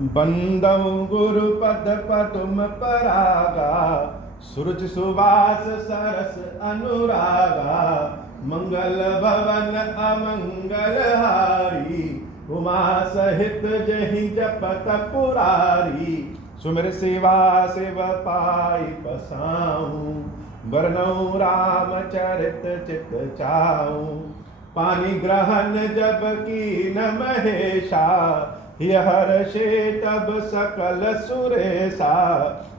बंदौ गुरुपद पदुम परागा, सूरज सुवास सरस अनुरागा। मंगल भवन अमंगल हारी, उमा सहित जहि जपत पुरारी। सुमिर सेवा शिव पाई बसाऊं, बरनऊं राम चरित चित चाऊं। पानी ग्रहण जब की न महेशा, यह हर्षे तब सकल सुरेशा।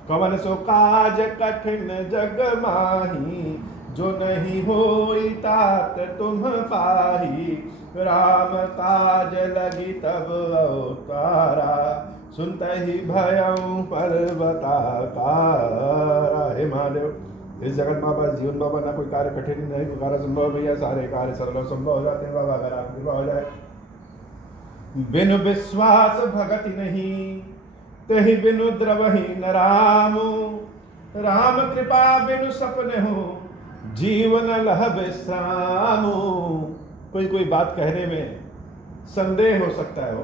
कवन सो काज कठिन जग माही, जो नहीं होई तात तुम पाही। राम काज लगी तब अवतारा, सुनते ही भयं पर्वताकारा। हे महादेव, इस जगत में बस जीवन बाबा ना कोई कार्य कठिन नहीं, कोई कार्य संभव भैया, सारे कार्य सरल संभव हो जाते हैं बाबा, अगर आप कृपा हो जाए। बिनु विश्वास भगति नहीं, तहि बिनु द्रवहि न रामु। राम कृपा बिनु सपने हो, जीवन लह विश्रामु। कोई कोई बात कहने में संदेह हो सकता है,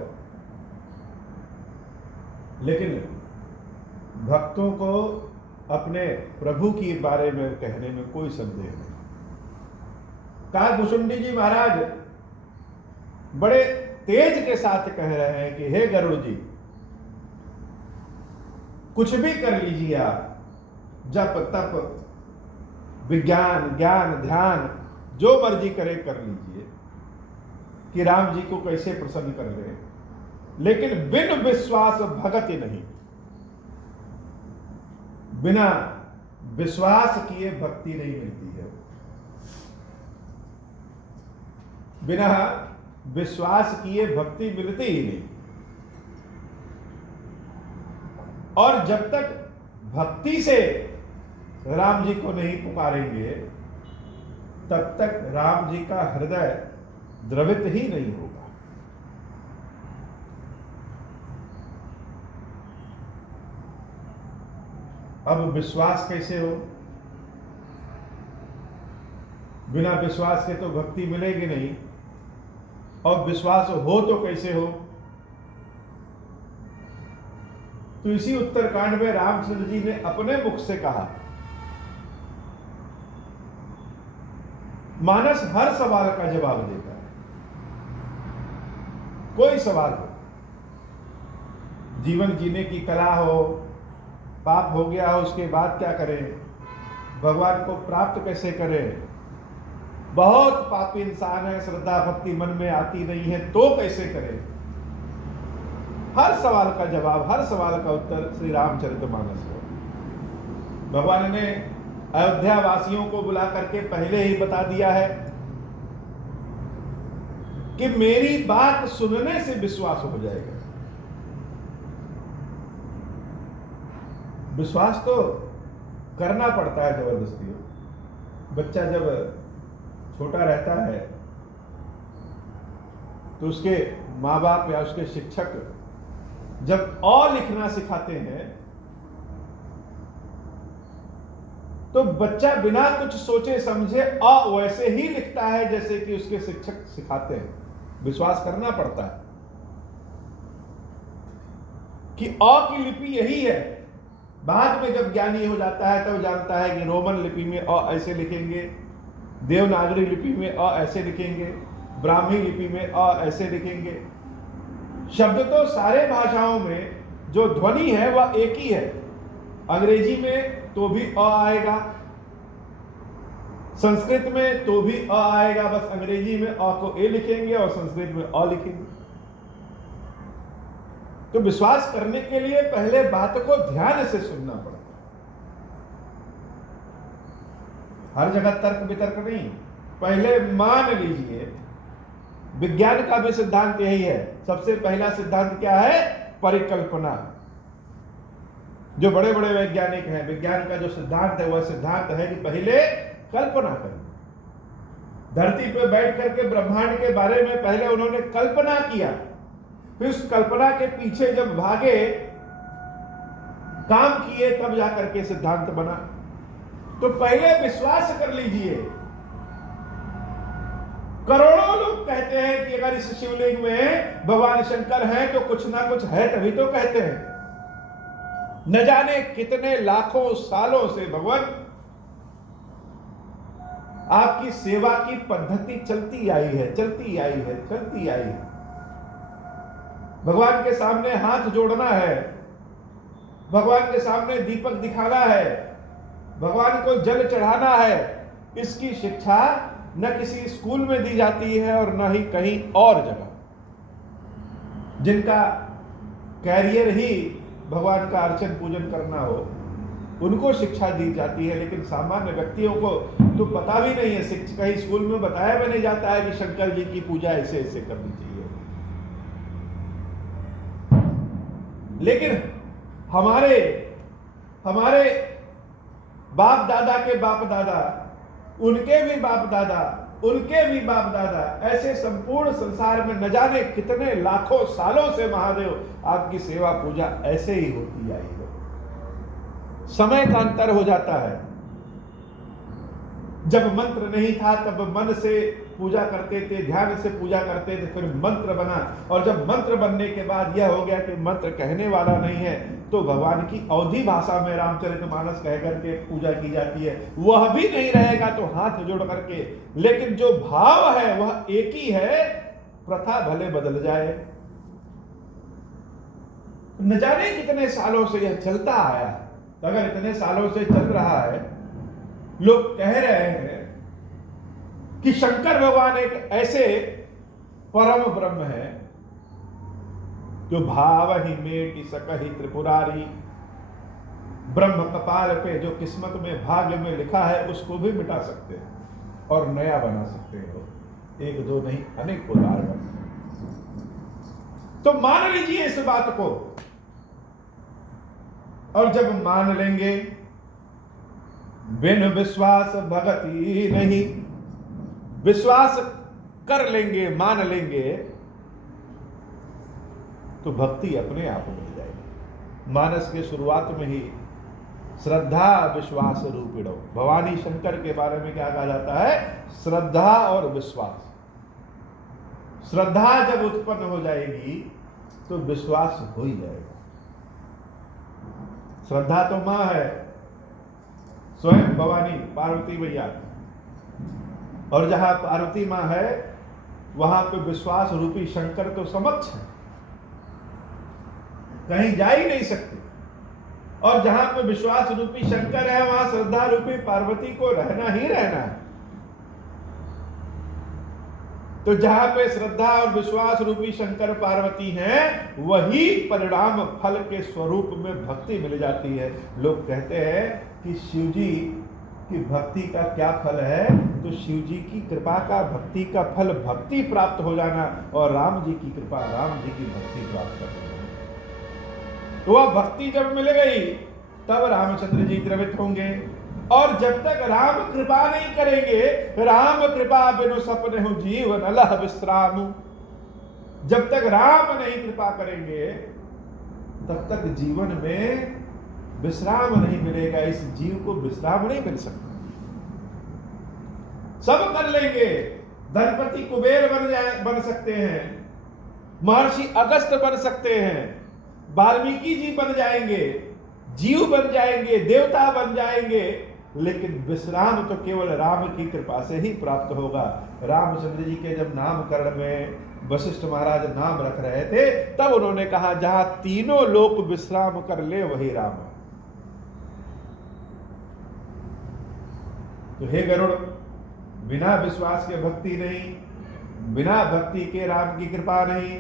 लेकिन भक्तों को अपने प्रभु के बारे में कहने में कोई संदेह नहीं। काकभूषुंडी जी महाराज बड़े तेज के साथ कह रहे हैं कि हे गरुड़ जी, कुछ भी कर लीजिए आप, जप तप विज्ञान ज्ञान ध्यान जो मर्जी करे कर लीजिए कि राम जी को कैसे प्रसन्न कर ले, लेकिन बिन विश्वास भगति नहीं। बिना विश्वास किए भक्ति नहीं मिलती है। बिना विश्वास किए भक्ति मिलती ही नहीं। और जब तक भक्ति से राम जी को नहीं पुकारेंगे, तब तक राम जी का हृदय द्रवित ही नहीं होगा। अब विश्वास कैसे हो? बिना विश्वास के तो भक्ति मिलेगी नहीं, और विश्वास हो तो कैसे हो? तो इसी उत्तरकांड में रामचंद्र जी ने अपने मुख से कहा। मानस हर सवाल का जवाब देता है। कोई सवाल हो, जीवन जीने की कला हो, पाप हो गया हो उसके बाद क्या करें, भगवान को प्राप्त कैसे करें, बहुत पापी इंसान है, श्रद्धा भक्ति मन में आती नहीं है तो कैसे करें, हर सवाल का जवाब, हर सवाल का उत्तर श्री रामचरितमानस है। भगवान ने अयोध्या वासियों को बुला करके पहले ही बता दिया है कि मेरी बात सुनने से विश्वास हो जाएगा। विश्वास तो करना पड़ता है जबरदस्ती। बच्चा जब छोटा रहता है तो उसके माँ बाप या उसके शिक्षक जब अ लिखना सिखाते हैं तो बच्चा बिना कुछ सोचे समझे अ वैसे ही लिखता है जैसे कि उसके शिक्षक सिखाते हैं। विश्वास करना पड़ता है कि अ की लिपि यही है। बाद में जब ज्ञानी हो जाता है तब जानता है कि रोमन लिपि में अ ऐसे लिखेंगे, देवनागरी लिपि में अ ऐसे लिखेंगे, ब्राह्मी लिपि में अ ऐसे लिखेंगे। शब्द तो सारे भाषाओं में जो ध्वनि है वह एक ही है। अंग्रेजी में तो भी अ आएगा, संस्कृत में तो भी अ आएगा, बस अंग्रेजी में अ को ए लिखेंगे और संस्कृत में अ लिखेंगे। तो विश्वास करने के लिए पहले बात को ध्यान से सुनना पड़ता है। हर जगह तर्क वितर्क नहीं, पहले मान लीजिए। विज्ञान का भी सिद्धांत यही है। सबसे पहला सिद्धांत क्या है? परिकल्पना। जो बड़े बड़े वैज्ञानिक हैं, विज्ञान का जो सिद्धांत है वह सिद्धांत है कि पहले कल्पना करें। धरती पर बैठ करके ब्रह्मांड के बारे में पहले उन्होंने कल्पना किया, फिर उस कल्पना के पीछे जब भागे, काम किए, तब जाकर के सिद्धांत बना। तो पहले विश्वास कर लीजिए करोड़ों लोग कहते हैं कि अगर इस शिवलिंग में भगवान शंकर हैं तो कुछ ना कुछ है, तभी तो कहते हैं। न जाने कितने लाखों सालों से भगवान आपकी सेवा की पद्धति चलती आई है, चलती आई है, चलती आई है। भगवान के सामने हाथ जोड़ना है, भगवान के सामने दीपक दिखाना है, भगवान को जल चढ़ाना है। इसकी शिक्षा न किसी स्कूल में दी जाती है और न ही कहीं और जगह। जिनका कैरियर ही भगवान का अर्चन पूजन करना हो, उनको शिक्षा दी जाती है, लेकिन सामान्य व्यक्तियों को तो पता भी नहीं है। कहीं स्कूल में बताया भी नहीं जाता है कि शंकर जी की पूजा ऐसे ऐसे करनी चाहिए। लेकिन हमारे बाप दादा के बाप दादा, उनके भी बाप दादा, उनके भी बाप दादा, ऐसे संपूर्ण संसार में न जाने कितने लाखों सालों से महादेव आपकी सेवा पूजा ऐसे ही होती आई है। समय का अंतर हो जाता है। जब मंत्र नहीं था तब मन से पूजा करते थे, ध्यान से पूजा करते थे, फिर मंत्र बना, और जब मंत्र बनने के बाद यह हो गया कि मंत्र कहने वाला नहीं है, तो भगवान की अवधी भाषा में रामचरितमानस कह करके पूजा की जाती है। वह भी नहीं रहेगा तो हाथ जोड़ करके, लेकिन जो भाव है वह एक ही है। प्रथा भले बदल जाए, न जाने कितने सालों से यह चलता आया। अगर इतने सालों से चल रहा है, लोग कह रहे हैं कि शंकर भगवान एक ऐसे परम ब्रह्म है जो भाव ही मेटि सकहि त्रिपुरारी। ब्रह्म कपाल पे जो किस्मत में भाग्य में लिखा है उसको भी मिटा सकते हैं और नया बना सकते हो। एक दो नहीं, अनेक उदाहरण। तो मान लीजिए इस बात को, और जब मान लेंगे, बिन विश्वास भगति नहीं, विश्वास कर लेंगे, मान लेंगे, तो भक्ति अपने आप मिल जाएगी। मानस के शुरुआत में ही श्रद्धा विश्वास रूपिणो, भवानी शंकर के बारे में क्या कहा जाता है? श्रद्धा और विश्वास। श्रद्धा जब उत्पन्न हो जाएगी तो विश्वास हो ही जाएगा। श्रद्धा तो मां है, स्वयं भवानी पार्वती मैया, और जहां पार्वती मां है वहां पे विश्वास रूपी शंकर तो समक्ष है, कहीं जा ही नहीं सकते। और जहां पे विश्वास रूपी शंकर है वहां श्रद्धा रूपी पार्वती को रहना ही रहना है। तो जहां पे श्रद्धा और विश्वास रूपी शंकर पार्वती हैं, वही परिणाम फल के स्वरूप में भक्ति मिल जाती है। लोग कहते हैं कि शिव जी की भक्ति का क्या फल है? तो शिव जी की कृपा का भक्ति का फल भक्ति प्राप्त हो जाना, और राम जी की कृपा राम जी की भक्ति प्राप्त करना। तो वह भक्ति जब मिल गई तब रामचंद्र जी द्रवित होंगे। और जब तक राम कृपा नहीं करेंगे, राम कृपा बिनु सपने हो जीवन अलह विश्राम, जब तक राम नहीं कृपा करेंगे तब तक जीवन में विश्राम नहीं मिलेगा। इस जीव को विश्राम नहीं मिल सकता। सब कर लेंगे, धनपति कुबेर बन सकते हैं, महर्षि अगस्त बन सकते हैं, वाल्मीकि जी बन जाएंगे, जीव बन जाएंगे, देवता बन जाएंगे, लेकिन विश्राम तो केवल राम की कृपा से ही प्राप्त होगा। रामचंद्र जी के जब नामकरण में वशिष्ठ महाराज नाम रख रहे थे, तब उन्होंने कहा जहां तीनों लोक विश्राम कर ले वही राम है। तो हे गरुड़, बिना विश्वास के भक्ति नहीं, बिना भक्ति के राम की कृपा नहीं,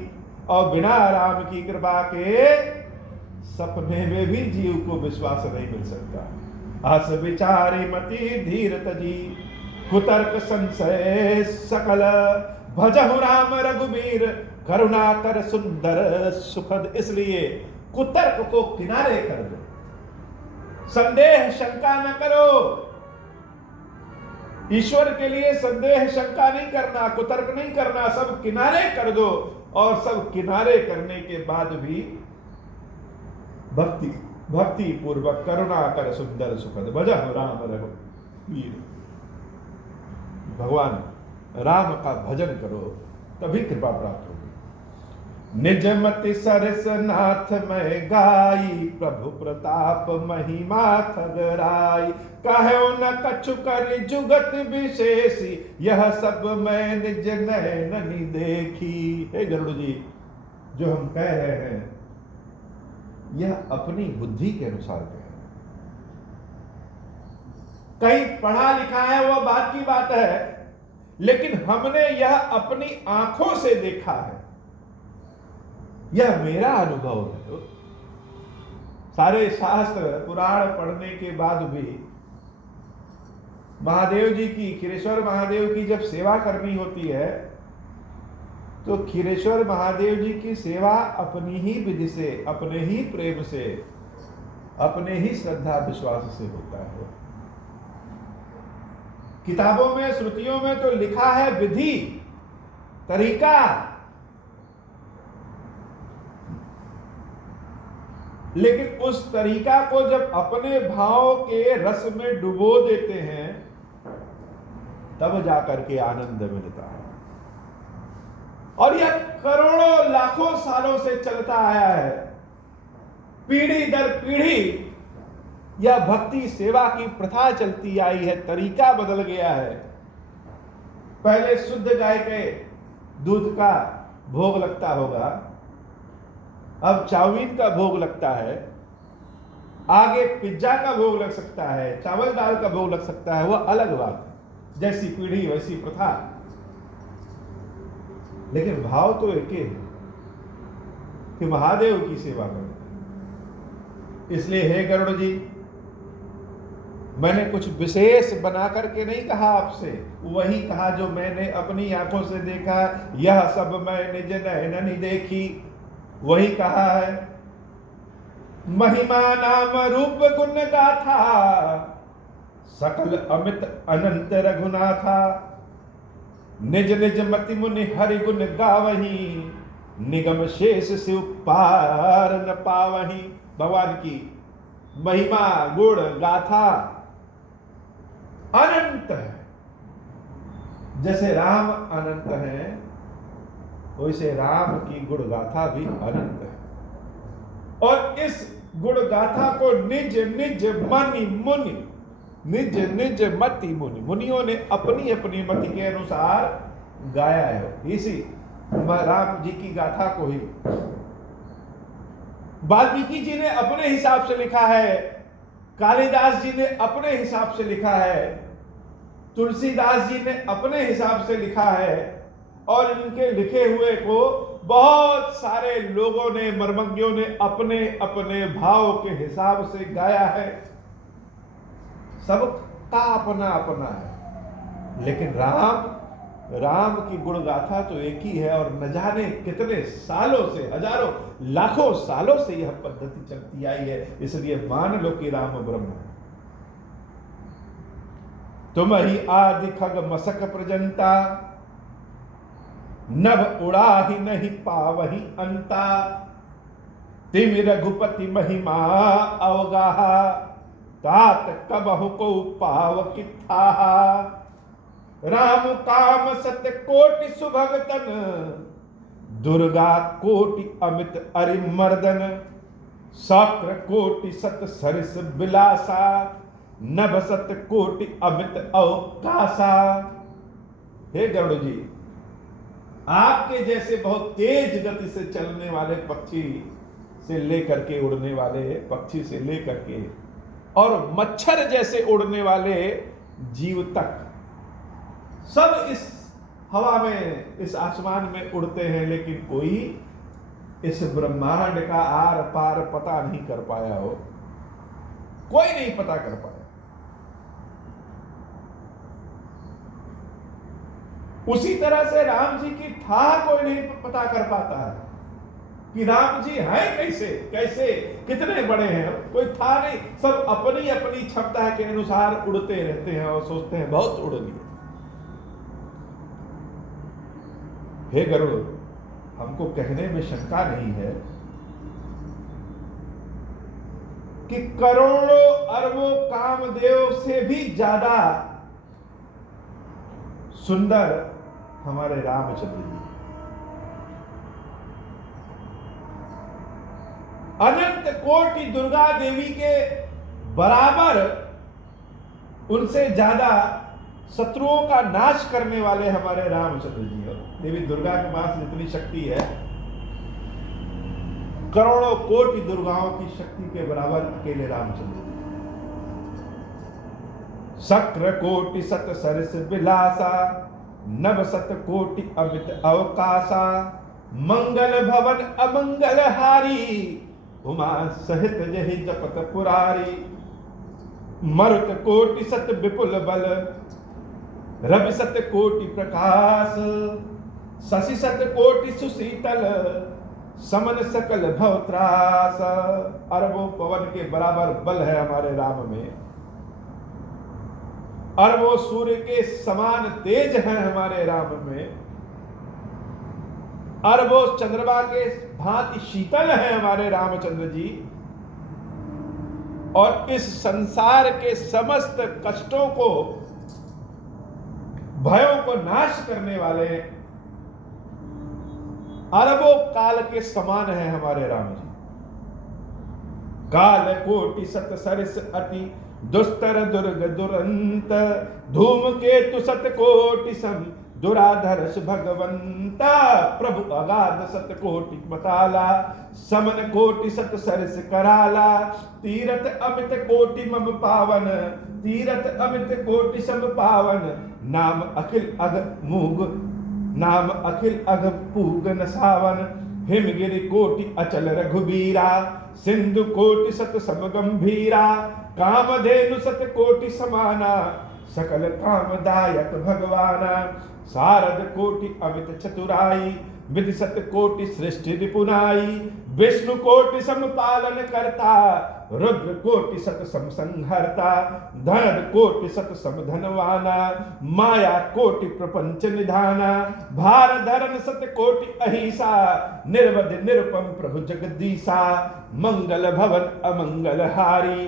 और बिना राम की कृपा के सपने में भी जीव को विश्वास नहीं मिल सकता। अस विचारी मति धीर तजी, कुतर्क संशय सकल, भजहु राम रघुबीर, करुणा कर सुंदर सुखद। इसलिए कुतर्क को किनारे कर दो, संदेह शंका न करो। ईश्वर के लिए संदेह शंका नहीं करना, कुतर्क नहीं करना, सब किनारे कर दो। और सब किनारे करने के बाद भी भक्ति पूर्वक करुणा कर सुंदर सुखद, भजहु राम रघुबीर। भगवान राम का भजन करो, तभी कृपा प्राप्त होगी। निजमति सरस नाथ मैं गाई, प्रभु प्रताप महिमा थगराई। कहो न कछु कर जुगत विशेषी, यह सब मैं निज नैननि देखी। हे गरुड़ जी, जो हम कह रहे हैं यह अपनी बुद्धि के अनुसार कह रहे हैं। कहीं पढ़ा लिखा है वह बात की बात है, लेकिन हमने यह अपनी आंखों से देखा है, यह मेरा अनुभव है। सारे शास्त्र पुराण पढ़ने के बाद भी महादेव जी की, खीरेश्वर महादेव की जब सेवा करनी होती है तो खीरेश्वर महादेव जी की सेवा अपनी ही विधि से, अपने ही प्रेम से, अपने ही श्रद्धा विश्वास से होता है। किताबों में, श्रुतियों में तो लिखा है विधि, तरीका, लेकिन उस तरीका को जब अपने भाव के रस में डुबो देते हैं तब जाकर के आनंद मिलता है। और यह करोड़ों लाखों सालों से चलता आया है, पीढ़ी दर पीढ़ी यह भक्ति सेवा की प्रथा चलती आई है। तरीका बदल गया है। पहले शुद्ध गाय के दूध का भोग लगता होगा, अब चाउमीन का भोग लगता है, आगे पिज्जा का भोग लग सकता है, चावल दाल का भोग लग सकता है, वह अलग बात है। जैसी पीढ़ी वैसी प्रथा, लेकिन भाव तो एक ही है कि महादेव की सेवा करो। इसलिए हे गरुड़ जी, मैंने कुछ विशेष बना करके नहीं कहा आपसे, वही कहा जो मैंने अपनी आंखों से देखा। यह सब मैं निज नैननि देखी, वही कहा है। महिमा नाम रूप गुण गाथा, सकल अमित अनंत रघुनाथा। निज निज मति मुनि हरि गुण गावही, निगम शेष शिव पार न पावही। भगवान की महिमा गुण गाथा अनंत है। जैसे राम अनंत है, वैसे राम की गुण गाथा भी अनंत है। और इस गुण गाथा को निज निज मनि मुनि, निज निज मति मुनि, मुनियों ने अपनी अपनी मति के अनुसार गाया है। इसी राम जी की गाथा को ही वाल्मीकि जी ने अपने हिसाब से लिखा है, कालिदास जी ने अपने हिसाब से लिखा है, तुलसीदास जी ने अपने हिसाब से लिखा है, और इनके लिखे हुए को बहुत सारे लोगों ने, मर्मज्ञों ने अपने अपने भाव के हिसाब से गाया है। सबका अपना अपना है, लेकिन राम की गुण गाथा तो एक ही है। और न जाने कितने सालों से, हजारों लाखों सालों से यह पद्धति चलती आई है। इसलिए मान लो कि राम ब्रह्म है। तुम ही आदि खग मसक प्रजंता, नभ उड़ा ही नहीं पावही अंता। तिम रघुपति महिमा अवगाहा, तात कबहु को पाव कित्थाहा। राम काम सत्य कोटि सुभगतन, दुर्गा कोटि अमित अरिमर्दन। शक्र कोटि सत सरिस बिलासा, नभ सत कोटि अमित अवकाशा। हे गरुड़ जी, आपके जैसे बहुत तेज गति से चलने वाले पक्षी से लेकर के, उड़ने वाले पक्षी से लेकर के, और मच्छर जैसे उड़ने वाले जीव तक सब इस हवा में, इस आसमान में उड़ते हैं, लेकिन कोई इस ब्रह्मांड का आर पार पता नहीं कर पाया हो। कोई नहीं पता कर पाया। उसी तरह से राम जी की था कोई नहीं पता कर पाता है कि राम जी हैं कैसे, कैसे, कितने बड़े हैं, कोई था नहीं। सब अपनी अपनी क्षमता के अनुसार उड़ते रहते हैं और सोचते हैं बहुत उड़ लिए। हे गरुड़, हमको कहने में शंका नहीं है कि करोड़ों अरबों कामदेव से भी ज्यादा सुंदर हमारे रामचंद्र जी। अनंत कोटि दुर्गा देवी के बराबर, उनसे ज्यादा शत्रुओं का नाश करने वाले हमारे रामचंद्र जी हो। देवी दुर्गा के पास जितनी शक्ति है, करोड़ों कोटि दुर्गाओं की शक्ति के बराबर अकेले रामचंद्र जी। शक्र कोटि सत सरस विलासा, नव सत कोटि अमित अवकाशा, मंगल भवन अमंगल हारी, उमा सहित जहि जपत पुरारी। मरुत कोटि सत विपुल बल, रवि सत कोटि प्रकाश, शशि सत कोटि सुशीतल, समन सकल भवत्रास। अरबों पवन के बराबर बल है हमारे राम में, अरबों सूर्य के समान तेज है हमारे राम में, अरबों चंद्रमा के भांति शीतल है हमारे रामचंद्र जी। और इस संसार के समस्त कष्टों को, भयों को नाश करने वाले अरबों काल के समान है हमारे राम जी। काल कोटि सत सरिस अति, दुस्तर दुर्ग दुरंत, धूमकेतु सत कोटि सम, दुराधर्ष भगवंता। प्रभु अगाध सत कोटि बताला, समन कोटि सत सरिस कराला। तीरथ अमित कोटि मम पावन, तीरथ अमित कोटि सम पावन। नाम अखिल अग मूग, नाम अखिल अग पूग नसावन। हिमगिरि कोटि अचल रघुबीरा, सिंधु कोटि सत सम गंभीरा। कामधेनु सत कोटि समाना, सकल कामदायक भगवाना। शारद कोटि अमित चतुराई, विधि सत कोटि सृष्टि रिपुनाई। विष्णु कोटि सम पालन करता, रुद्र कोटि सत सम संहरता। धनद कोटि सत सम धनवाना, माया कोटि प्रपंच निधाना। भार धरन सत कोटि अहिसा, निर्वध निरुपम प्रभु जगदीसा। मंगल भवन अमंगल हारी,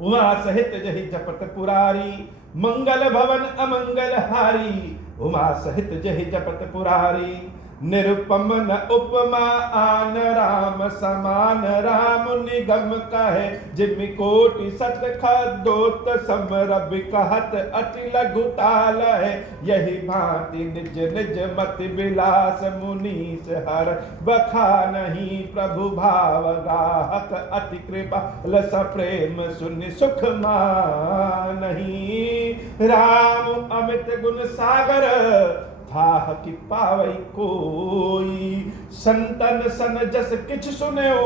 उमा सहित जहि जपत पुरारी। मंगल भवन अमंगल हारी, उमा सहित जहि जपत पुरारी। निरुपम न उपमा आन राम समान, राम निगम कहे जिमि कोटि सत खदोत सम। रवि कहत अति लघुताल है, यही भांति निज निज मति विलास। मुनीस हर बखा नहीं, प्रभु भाव गाहक अति कृपा। लस प्रेम सुनि सुख मानहि, राम अमित गुण सागर। थाह कि पावई कोई, संतन सन जस किछ सुनयो,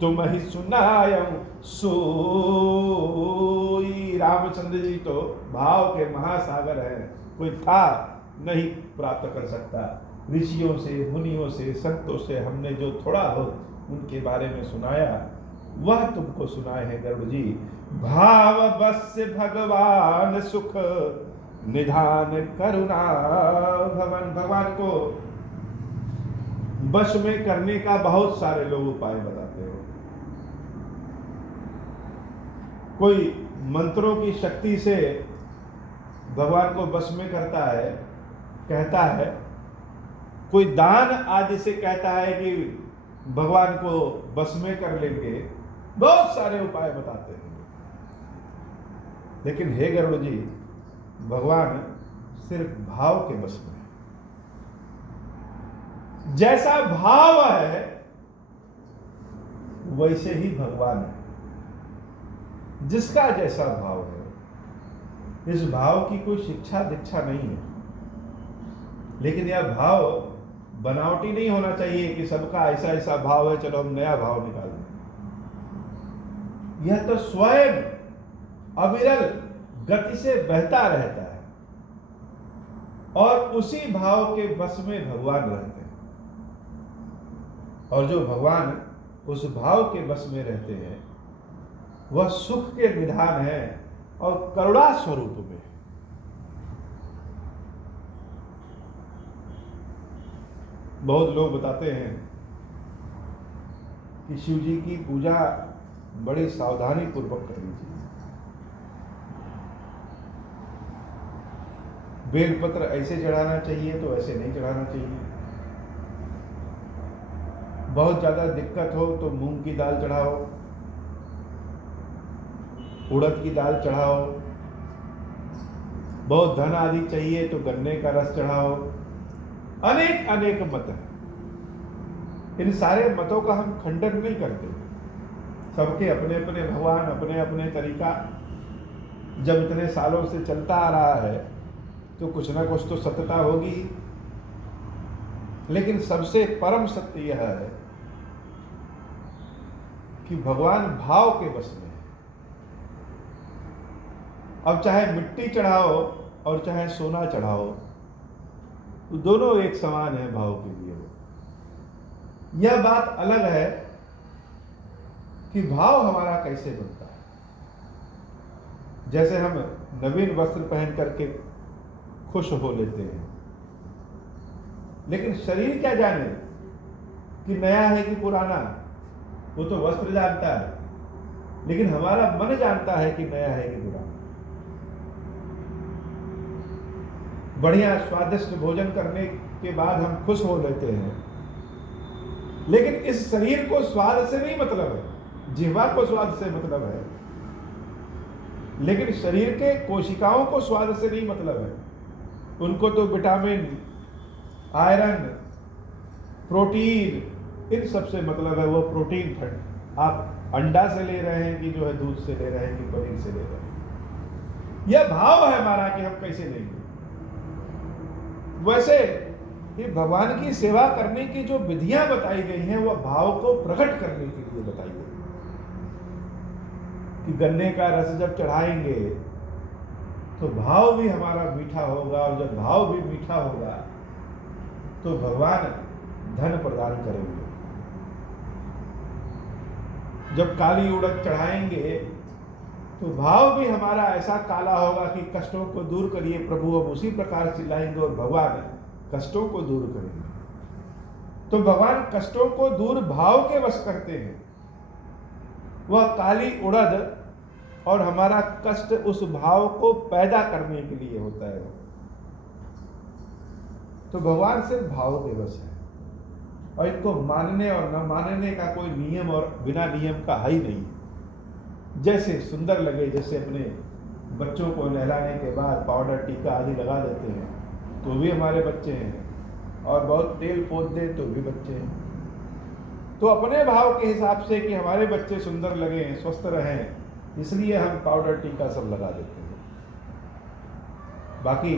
तुम ही सुनायो सोई। रामचंद्र जी तो भाव के महासागर हैं, कोई था नहीं प्राप्त कर सकता। ऋषियों से, मुनियों से, संतों से हमने जो थोड़ा हो उनके बारे में सुनाया, वह तुमको सुनाए हैं गरुड़ जी। भाव बस भगवान सुख, निधान करुणा भवन। भगवान को वश में करने का बहुत सारे लोग उपाय बताते हो। कोई मंत्रों की शक्ति से भगवान को वश में करता है, कहता है। कोई दान आदि से कहता है कि भगवान को वश में कर लेंगे। बहुत सारे उपाय बताते हैं। लेकिन हे गरुड़ जी, भगवान सिर्फ भाव के वश में है। जैसा भाव है वैसे ही भगवान है। जिसका जैसा भाव है, इस भाव की कोई शिक्षा दीक्षा नहीं है। लेकिन यह भाव बनावटी नहीं होना चाहिए कि सबका ऐसा ऐसा भाव है, चलो हम नया भाव निकाल दें। यह तो स्वयं अविरल गति से बहता रहता है और उसी भाव के वश में भगवान रहते हैं। और जो भगवान उस भाव के वश में रहते हैं, वह सुख के निधान है और करुणा स्वरूप में। बहुत लोग बताते हैं कि शिव जी की पूजा बड़ी सावधानी पूर्वक करनी चाहिए। बेलपत्र ऐसे चढ़ाना चाहिए तो ऐसे नहीं चढ़ाना चाहिए। बहुत ज़्यादा दिक्कत हो तो मूंग की दाल चढ़ाओ, उड़द की दाल चढ़ाओ। बहुत धन आदि चाहिए तो गन्ने का रस चढ़ाओ। अनेक अनेक मत हैं। इन सारे मतों का हम खंडन नहीं करते। सबके अपने अपने भगवान, अपने अपने तरीका। जब इतने सालों से चलता आ रहा है तो कुछ ना कुछ तो सत्यता होगी। लेकिन सबसे परम सत्य यह है कि भगवान भाव के वश में है। अब चाहे मिट्टी चढ़ाओ और चाहे सोना चढ़ाओ, तो दोनों एक समान है भाव के लिए। यह बात अलग है कि भाव हमारा कैसे बनता है। जैसे हम नवीन वस्त्र पहन करके खुश हो लेते हैं, लेकिन शरीर क्या जाने कि नया है कि पुराना। वो तो वस्त्र जानता है, लेकिन हमारा मन जानता है कि नया है कि पुराना। बढ़िया स्वादिष्ट भोजन करने के बाद हम खुश हो लेते हैं, लेकिन इस शरीर को स्वाद से नहीं मतलब है, जिह्वा को स्वाद से मतलब है। लेकिन शरीर के कोशिकाओं को स्वाद से नहीं मतलब है। उनको तो विटामिन, आयरन, प्रोटीन, इन सब से मतलब है। वो प्रोटीन आप अंडा से ले रहे हैं कि जो है दूध से ले रहे हैं कि पनीर से ले रहे हैं। यह भाव है हमारा कि हम कैसे लेंगे। वैसे ये भगवान की सेवा करने की जो विधियां बताई गई हैं वह भाव को प्रकट करने के लिए बताई गई कि गन्ने का रस जब चढ़ाएंगे तो भाव भी हमारा मीठा होगा, और जब भाव भी मीठा होगा तो भगवान धन प्रदान करेंगे। जब काली उड़द चढ़ाएंगे तो भाव भी हमारा ऐसा काला होगा कि कष्टों को दूर करिए प्रभु। हम उसी प्रकार चिल्लाएंगे और भगवान कष्टों को दूर करेंगे। तो भगवान कष्टों को दूर भाव के वश करते हैं। वह काली उड़द और हमारा कष्ट उस भाव को पैदा करने के लिए होता है। तो भगवान सिर्फ भाव के वश है, और इनको मानने और न मानने का कोई नियम और बिना नियम का है ही नहीं। जैसे सुंदर लगे, जैसे अपने बच्चों को नहलाने के बाद पाउडर टीका आदि लगा देते हैं तो भी हमारे बच्चे हैं, और बहुत तेल पोत दे तो भी बच्चे हैं। तो अपने भाव के हिसाब से कि हमारे बच्चे सुंदर लगें, स्वस्थ रहें, इसलिए हम पाउडर टीका सब लगा देते हैं। बाकी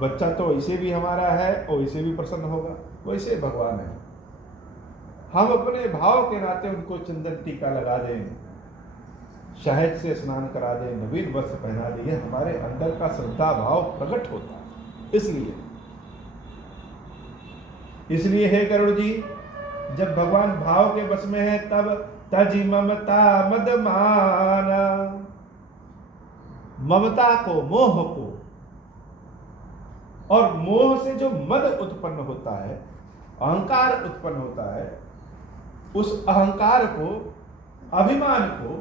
बच्चा तो वैसे भी हमारा है और वैसे भी प्रसन्न होगा, वैसे भगवान है। हम अपने भाव के नाते उनको चंदन टीका लगा दें, शहद से स्नान करा दें, नवीन वस्त्र पहना दें, यह हमारे अंदर का श्रद्धा भाव प्रकट होता है। इसलिए हे गरुड़ जी, जब भगवान भाव के बस में है तब तजि ममता मद माना। ममता को, मोह को, और मोह से जो मद उत्पन्न होता है, अहंकार उत्पन्न होता है, उस अहंकार को, अभिमान को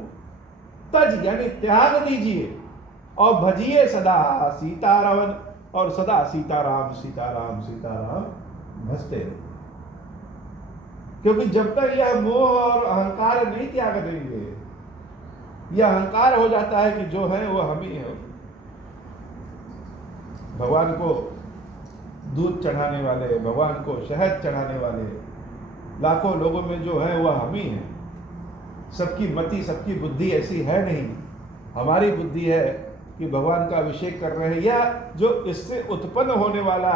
तज यानी त्याग दीजिए और भजिए सदा सीताराम, और सदा सीताराम सीताराम सीताराम भजते रहिए। क्योंकि जब तक यह मोह और अहंकार नहीं त्याग देंगे, यह अहंकार हो जाता है कि जो है वह हम ही है। भगवान को दूध चढ़ाने वाले, भगवान को शहद चढ़ाने वाले लाखों लोगों में जो है वह हम ही हैं। सबकी मति, सबकी बुद्धि ऐसी है नहीं। हमारी बुद्धि है कि भगवान का अभिषेक कर रहे हैं, या जो इससे उत्पन्न होने वाला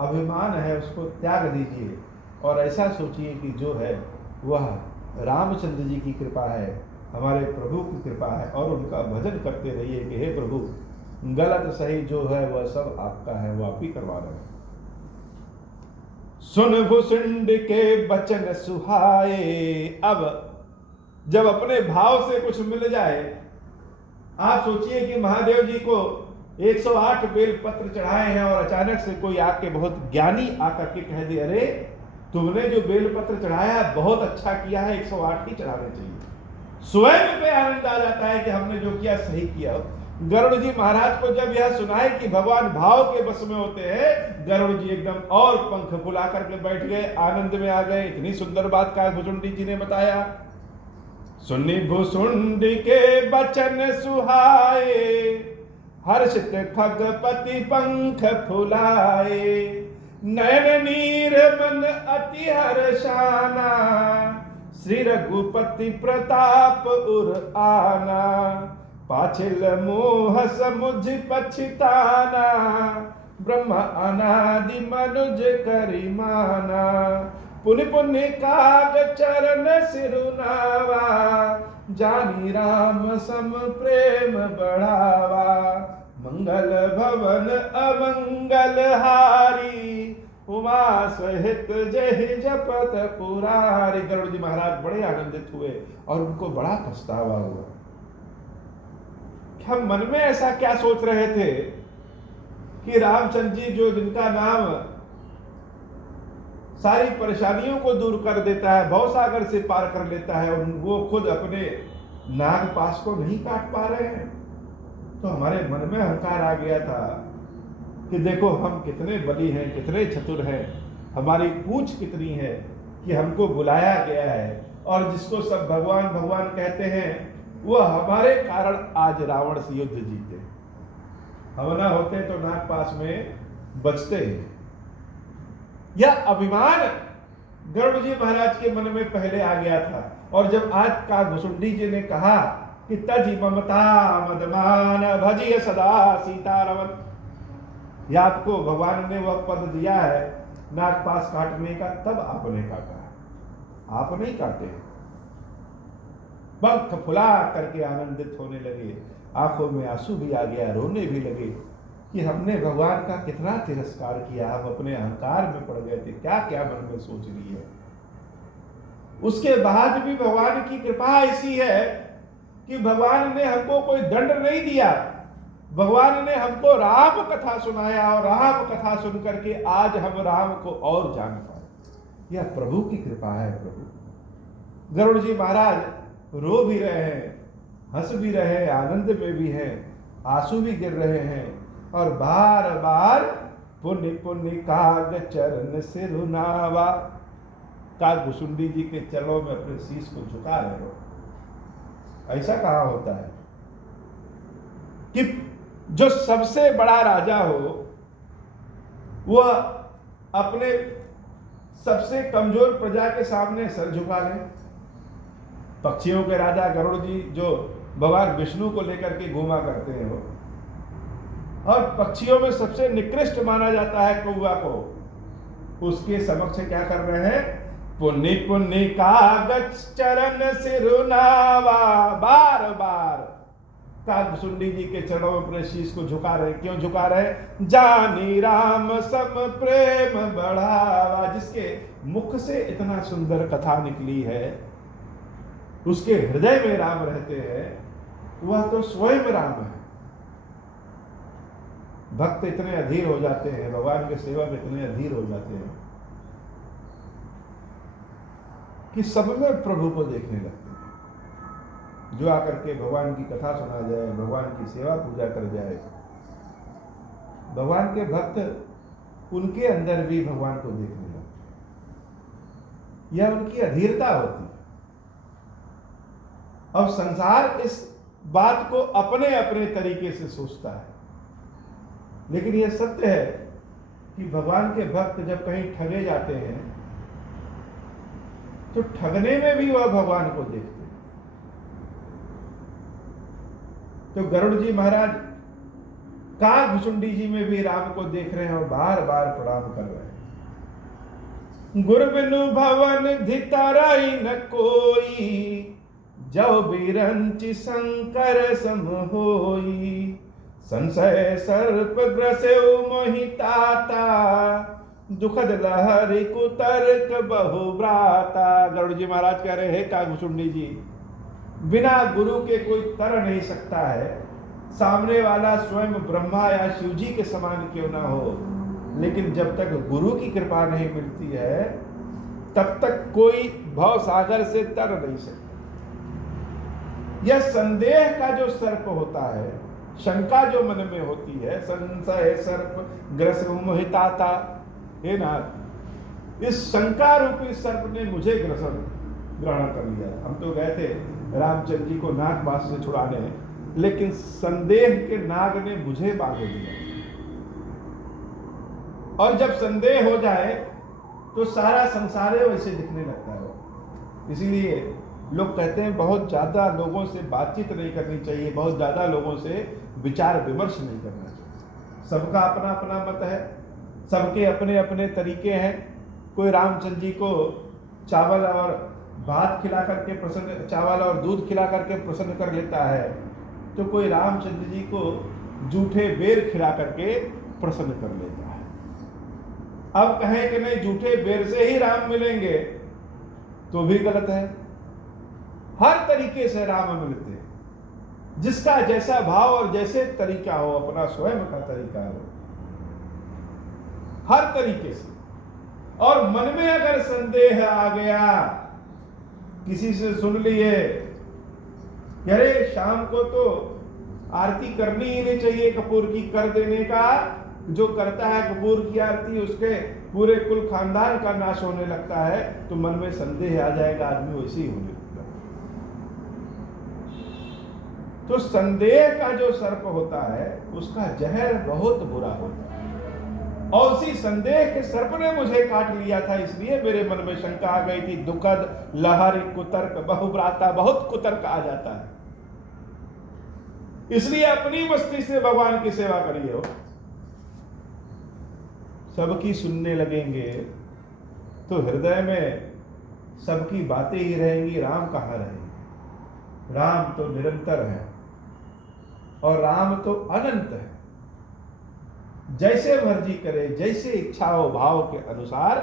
अभिमान है उसको त्याग दीजिए और ऐसा सोचिए कि जो है वह रामचंद्र जी की कृपा है, हमारे प्रभु की कृपा है, और उनका भजन करते रहिए कि हे प्रभु, गलत सही जो है वह सब आपका है, वो आप ही करवा रहे हैं। सुन भुसुंड के बचन सुहाए। अब जब अपने भाव से कुछ मिल जाए, आप सोचिए कि महादेव जी को 108 बेल पत्र चढ़ाए हैं और अचानक से कोई आके बहुत ज्ञानी आकर के कह दे, अरे तुमने जो बेल पत्र चढ़ाया बहुत अच्छा किया है, 108 ही चढ़ाने चाहिए। स्वयं पे आनंद आ जाता है कि हमने जो किया सही किया। गरुड़ जी महाराज को जब यह सुनाए कि भगवान भाव के बस में होते हैं, गरुड़ जी एकदम और पंख फुला करके बैठ गए, आनंद में आ गए। इतनी सुंदर बात का भुसुंडी जी ने बताया। सुनी भुसुंडी के बचन सुहाए, हर्षित खगपति पंख फुलाए। नयन नीर मन अति हर्षाना, श्री रघुपति प्रताप उर आना। पाछिल मोह समुझ पछताना, ब्रह्म अनादि मनुज करिमाना। पुनि पुनि काग चरण सिरुनावा, जानी राम सम प्रेम बढ़ावा। मंगल भवन अमंगल हारी, उमा सहित जय जपत पुरारी। गरुड़ जी महाराज बड़े आनंदित हुए और उनको बड़ा पछतावा हुआ। हम मन में ऐसा क्या सोच रहे थे कि रामचंद्र जी जो जिनका नाम सारी परेशानियों को दूर कर देता है, भवसागर से पार कर लेता है, वो खुद अपने नाग पास को नहीं काट पा रहे हैं। तो हमारे मन में अहंकार आ गया था कि देखो हम कितने बली हैं, कितने चतुर हैं, हमारी पूछ कितनी है कि हमको बुलाया गया है, और जिसको सब भगवान भगवान कहते हैं वो हमारे कारण आज रावण से युद्ध जीते। हम ना होते तो नागपाश में बचते हैं। यह अभिमान गरुड़ जी महाराज के मन में पहले आ गया था। और जब आज का भुसुंडी जी ने कहा कि तजि ममता मदमान भजिय सदा सीतारमन, यह आपको भगवान ने वह पद दिया है नागपाश काटने का, तब आपने काटा, आप नहीं काटे। पंख फुला करके आनंदित होने लगे, आंखों में आंसू भी आ गया, रोने भी लगे कि हमने भगवान का कितना तिरस्कार किया, हम अपने अहंकार में पड़ गए थे, क्या क्या मन में सोच ली है। उसके बाद भी भगवान की कृपा ऐसी है कि भगवान ने हमको कोई दंड नहीं दिया, भगवान ने हमको राम कथा सुनाया, और राम कथा सुन करके आज हम राम को और जान पाए। यह प्रभु की कृपा है। प्रभु गरुड़ जी महाराज रो भी रहे हैं, हंस भी रहे हैं, आनंद में भी हैं, आंसू भी गिर रहे हैं, और बार बार पुण्य पुण्य काग चरण सिरुनावा, काग भुसुंडी जी के चरणों में अपने शीश को झुका रहे हो। ऐसा कहाँ होता है कि जो सबसे बड़ा राजा हो वह अपने सबसे कमजोर प्रजा के सामने सर झुका ले। पक्षियों के राजा गरुड़ जी जो भगवान विष्णु को लेकर के घूमा करते हैं वो, और पक्षियों में सबसे निकृष्ट माना जाता है कौवा को, उसके समक्ष क्या कर रहे हैं? पुण्य पुण्य कागज चरण सिरुनावा, बार बार कागभुसुंडी जी के चरणों में अपने शीश को झुका रहे। क्यों झुका रहे? जानी राम सम प्रेम बढ़ावा, जिसके मुख से इतना सुंदर कथा निकली है, उसके हृदय में राम रहते हैं, वह तो स्वयं राम है। भक्त इतने अधीर हो जाते हैं, भगवान के सेवक इतने अधीर हो जाते हैं कि सब में प्रभु को देखने लगते हैं। जो आकर के भगवान की कथा सुना जाए, भगवान की सेवा पूजा कर जाए, भगवान के भक्त उनके अंदर भी भगवान को देखने लगते हैं। यह उनकी अधीरता होती है। अब संसार इस बात को अपने अपने तरीके से सोचता है, लेकिन यह सत्य है कि भगवान के भक्त जब कहीं ठगे जाते हैं तो ठगने में भी वह भगवान को देखते हैं। तो गरुड़ जी महाराज कागभुसुंडी जी में भी राम को देख रहे हैं और बार बार प्रणाम कर रहे हैं। गुरु बिनु भवन धिताराई न कोई, जब बिरंचि शंकर सम होई। संशय सर्प ग्रसेउ मोहि ताता, दुखद लहरि कुतर्क बहु ब्राता। गरुड़ जी महाराज कह रहे हैं कागभुसुंडी जी, बिना गुरु के कोई तर नहीं सकता है। सामने वाला स्वयं ब्रह्मा या शिव जी के समान क्यों ना हो, लेकिन जब तक गुरु की कृपा नहीं मिलती है तब तक कोई भव सागर से तर नहीं सकता। यह संदेह का जो सर्प होता है शंका जो मन में होती है, संशय सर्प ग्रस मोहिताता, हे नाथ इस शंका रूपी सर्प ने मुझे ग्रहण कर लिया। हम तो गए थे रामचंद्र जी को नागवास से छुड़ाने, लेकिन संदेह के नाग ने मुझे बांध दिया। और जब संदेह हो जाए तो सारा संसार वैसे दिखने लगता है। इसीलिए लोग कहते हैं बहुत ज्यादा लोगों से बातचीत नहीं करनी चाहिए, बहुत ज्यादा लोगों से विचार विमर्श नहीं करना चाहिए। सबका अपना अपना मत है, सबके अपने अपने तरीके हैं। कोई रामचंद्र जी को चावल और भात खिला करके प्रसन्न, चावल और दूध खिला करके प्रसन्न कर लेता है, तो कोई रामचंद्र जी को जूठे बेर खिला करके प्रसन्न कर लेता है। अब कहें कि नहीं जूठे बेर से ही राम मिलेंगे तो भी गलत है। हर तरीके से राम मिलते हैं, जिसका जैसा भाव और जैसे तरीका हो, अपना स्वयं का तरीका हो, हर तरीके से। और मन में अगर संदेह आ गया, किसी से सुन लिए अरे शाम को तो आरती करनी ही नहीं चाहिए कपूर की, कर देने का, जो करता है कपूर की आरती उसके पूरे कुल खानदान का नाश होने लगता है, तो मन में संदेह आ जाएगा, आदमी वैसे ही होने लगता है। तो संदेह का जो सर्प होता है उसका जहर बहुत बुरा होता है, और उसी संदेह के सर्प ने मुझे काट लिया था, इसलिए मेरे मन में शंका आ गई थी। दुखद लहर कुतर्क बहुब्राता, बहुत कुतर्क आ जाता है। इसलिए अपनी मस्ती से भगवान की सेवा करिए हो। सबकी सुनने लगेंगे तो हृदय में सबकी बातें ही रहेंगी, राम कहाँ रहेंगे। राम तो निरंतर है और राम तो अनंत है। जैसे मर्जी करे, जैसे इच्छा हो भाव के अनुसार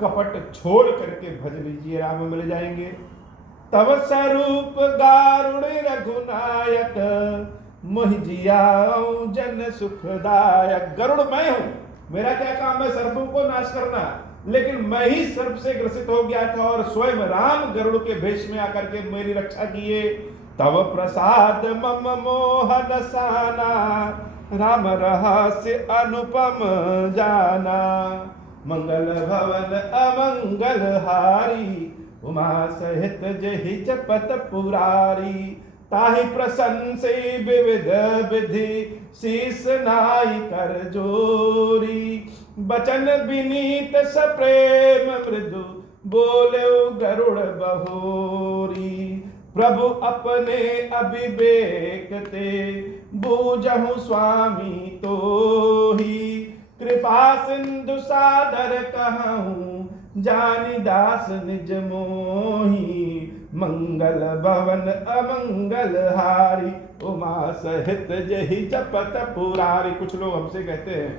कपट छोड़ करके भज लीजिए, राम मिल जाएंगे। तब स्वरूप गारुण रघुनायक, मोहि जियाऊं जन सुखदायक। गरुड़ मैं हूं, मेरा क्या काम है सर्पों को नाश करना, लेकिन मैं ही सर्प से ग्रसित हो गया था और स्वयं राम गरुड़ के भेष में आकर के मेरी रक्षा किए। तब प्रसाद मम मोहन साना, राम रहस्य अनुपम जाना। मंगल भवन अमंगल हारी, उमा सहित जहि जपत पुरारी। ताहि प्रसन्न से विविध विधि, शीस नाई कर जोरी। बचन विनीत सप्रेम मृदु, बोले गरुड़ बहोरी। प्रभु अपने अविवेक ते, बूझहु स्वामी तो ही। कृपा सिंधु सादर कहूँ, जानी दास निज मोही। मंगल भवन अमंगल हारी, उमा सहित जहि जपत पुरारी। कुछ लोग हमसे कहते हैं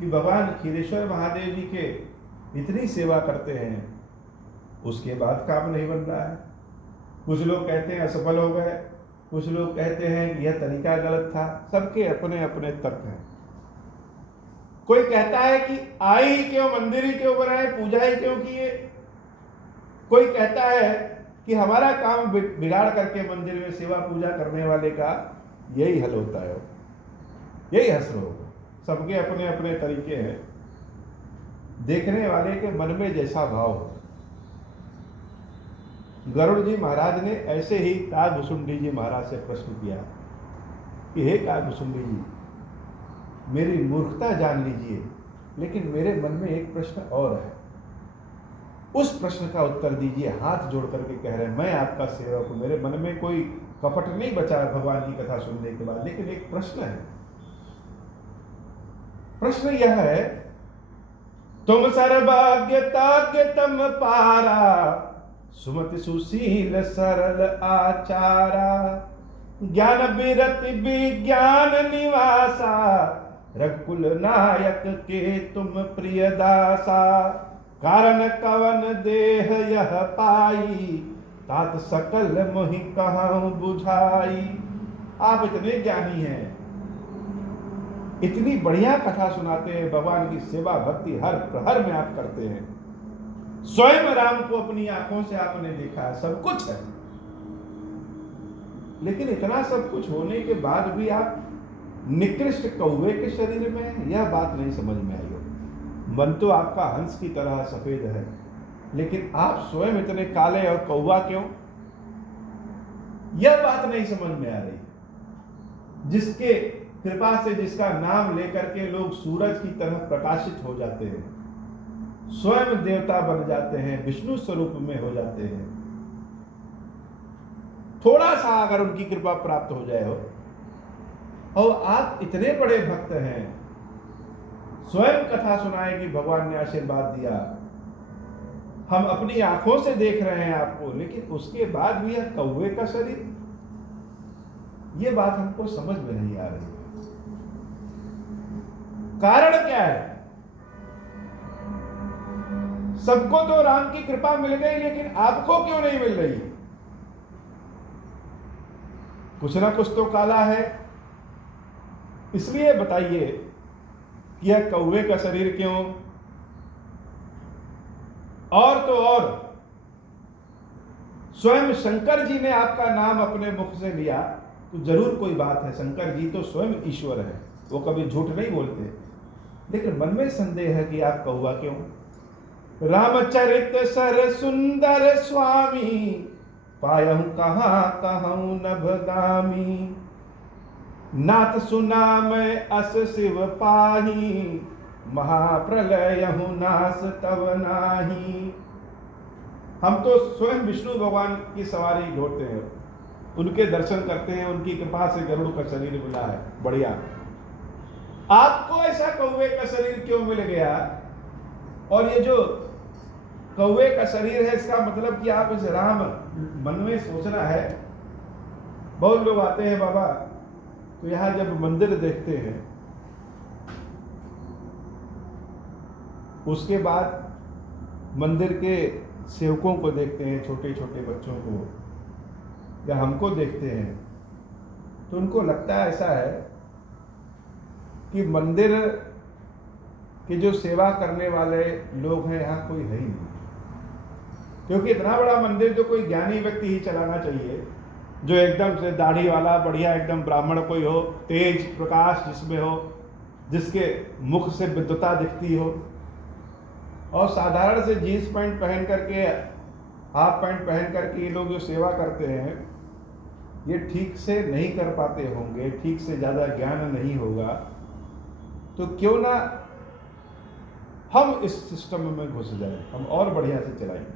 कि भगवान क्षीरेश्वर महादेव जी के इतनी सेवा करते हैं, उसके बाद काम नहीं बन रहा है। कुछ लोग कहते हैं असफल हो गए, कुछ लोग कहते हैं कि यह तरीका गलत था। सबके अपने अपने तर्क हैं। कोई कहता है कि आए ही क्यों, मंदिर ही क्यों बनाए, पूजा ही क्यों किए। कोई कहता है कि हमारा काम बिगाड़ करके मंदिर में सेवा पूजा करने वाले का यही हल होता है, यही हश्र होगा। सबके अपने अपने तरीके हैं, देखने वाले के मन में जैसा भाव हो। गरुड़ जी महाराज ने ऐसे ही कागभुसुंडी जी महाराज से प्रश्न किया कि हे कागभुसुंडी जी, मेरी मूर्खता जान लीजिए, लेकिन मेरे मन में एक प्रश्न और है, उस प्रश्न का उत्तर दीजिए। हाथ जोड़ करके कह रहे हैं, मैं आपका सेवक हूं, मेरे मन में कोई कपट नहीं बचा भगवान की कथा सुनने के बाद, लेकिन एक प्रश्न है। प्रश्न यह है, तुम सर्वज्ञ तम पारा, सुमति सुशील सरल आचारा। ज्ञान विरति विज्ञान निवासा, रघुकुल नायक के तुम प्रिय दासा। कारण कवन देह यह पाई, तात सकल मोहि कहूं बुझाई। आप इतने ज्ञानी हैं, इतनी बढ़िया कथा सुनाते हैं, भगवान की सेवा भक्ति हर प्रहर में आप करते हैं। स्वयं राम को अपनी आंखों से आपने देखा, सब कुछ है, लेकिन इतना सब कुछ होने के बाद भी आप निकृष्ट कौवे के शरीर में हैं, यह बात नहीं समझ में आई हो। मन तो आपका हंस की तरह सफेद है, लेकिन आप स्वयं इतने काले और कौवा क्यों? यह बात नहीं समझ में आ रही। जिसके कृपा से, जिसका नाम लेकर के लोग सूरज की तरह प्रकाशित हो जाते हैं, स्वयं देवता बन जाते हैं, विष्णु स्वरूप में हो जाते हैं, थोड़ा सा अगर उनकी कृपा प्राप्त हो जाए हो, और आप इतने बड़े भक्त हैं, स्वयं कथा सुनाए कि भगवान ने आशीर्वाद दिया, हम अपनी आंखों से देख रहे हैं आपको, लेकिन उसके बाद भी यह कौवे का शरीर, यह बात हमको समझ में नहीं आ रही। कारण क्या है? सबको तो राम की कृपा मिल गई, लेकिन आपको क्यों नहीं मिल रही? कुछ ना कुछ तो काला है। इसलिए बताइए कि यह कौवे का शरीर क्यों? और तो और स्वयं शंकर जी ने आपका नाम अपने मुख से लिया, तो जरूर कोई बात है। शंकर जी तो स्वयं ईश्वर है, वो कभी झूठ नहीं बोलते। लेकिन मन में संदेह है कि आप कौवा क्यों? रामचरित सर सुंदर स्वामी, पायहु कहाँ कहूँ नभगामी। नाथ सुना मैं अस शिव पाही, महाप्रलयहु नास तब नाही। हम तो स्वयं विष्णु भगवान की सवारी ढोते हैं, उनके दर्शन करते हैं, उनकी कृपा से गरुड़ का शरीर मिला है, बढ़िया। आपको ऐसा कौवे का शरीर क्यों मिल गया? और ये जो कौवे का शरीर है, इसका मतलब कि आप इस राम, मन में सोचना है। बहुत लोग आते हैं बाबा, तो यहां जब मंदिर देखते हैं, उसके बाद मंदिर के सेवकों को देखते हैं, छोटे छोटे बच्चों को, या हमको देखते हैं, तो उनको लगता है ऐसा है कि मंदिर के जो सेवा करने वाले लोग हैं, यहाँ कोई है ही नहीं। क्योंकि इतना बड़ा मंदिर तो कोई ज्ञानी व्यक्ति ही चलाना चाहिए, जो एकदम से दाढ़ी वाला बढ़िया एकदम ब्राह्मण कोई हो, तेज प्रकाश जिसमें हो, जिसके मुख से विद्वता दिखती हो। और साधारण से जीन्स पैंट पहन करके, हाफ पैंट पहन करके ये लोग जो सेवा करते हैं, ये ठीक से नहीं कर पाते होंगे, ठीक से ज़्यादा ज्ञान नहीं होगा। तो क्यों ना हम इस सिस्टम में घुस जाए, हम और बढ़िया से चलाएंगे।